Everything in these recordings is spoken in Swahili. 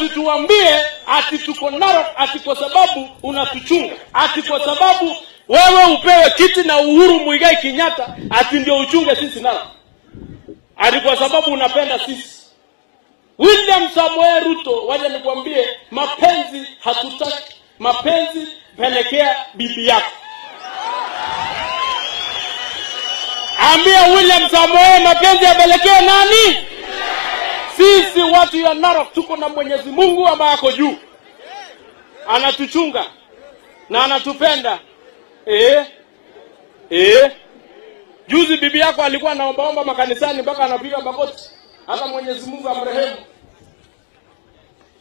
usituambie ati tuko Narok ati kwa sababu unatuchunga, ati kwa sababu wewe upewe kiti na Uhuru Muigai Kenyatta ati ndio uchunge sisi Narok, ati kwa sababu unapenda sisi. William Samoei Ruto, waje nikwambie, mapenzi hatutaki. Mapenzi pelekea bibi yako. Ambia William Samoei mapenzi yapelekea nani? Sisi watu ya Narok tuko na Mwenyezi Mungu ambaye ako juu. Anatuchunga na anatupenda. Juzi bibi yako alikuwa anaombaomba makanisani mpaka anapiga magoti. Hata Mwenyezi Mungu amrehemu.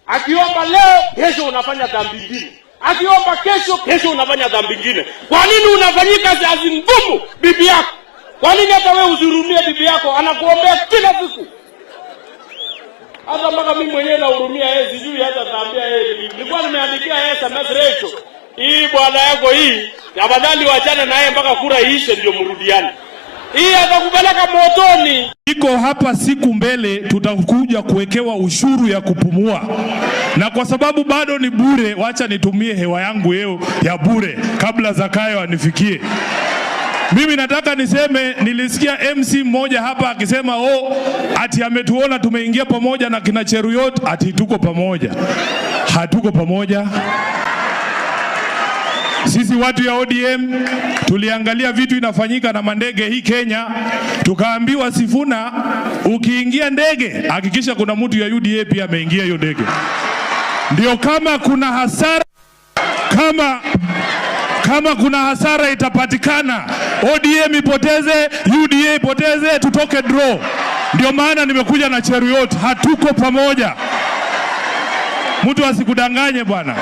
Akiomba leo, kesho unafanya dhambi nyingine. Akiomba kesho unafanya dhambi nyingine. Kwa nini unafanyika kazi ngumu bibi yako? Kwa nini hata wewe usihurumie bibi yako? Anakuombea kila siku. Hata mpaka mimi mwenyewe nahurumia yeye, sijui hata naambia yeye. Nilikuwa nimeandikia yeye SMS Rachel. Hii bwana yako hii, afadhali waachane na yeye mpaka kura iishe ndio mrudiane. Hii atakupeleka motoni. Iko hapa siku mbele tutakuja kuwekewa ushuru ya kupumua. Na kwa sababu bado ni bure, wacha nitumie hewa yangu leo ya bure kabla Zakayo anifikie. Mimi nataka niseme, nilisikia MC mmoja hapa akisema ati ametuona tumeingia pamoja na kina Cheruyot, ati tuko pamoja. Hatuko pamoja. Sisi watu ya ODM tuliangalia vitu inafanyika na mandege hii Kenya, tukaambiwa Sifuna, ukiingia ndege hakikisha kuna mtu ya UDA pia ameingia hiyo ndege. Ndio kama kuna hasara, kama kuna hasara itapatikana, ODM ipoteze, UDA ipoteze, tutoke draw. Ndio maana nimekuja na Cheruyot, hatuko pamoja. Mtu asikudanganye bwana.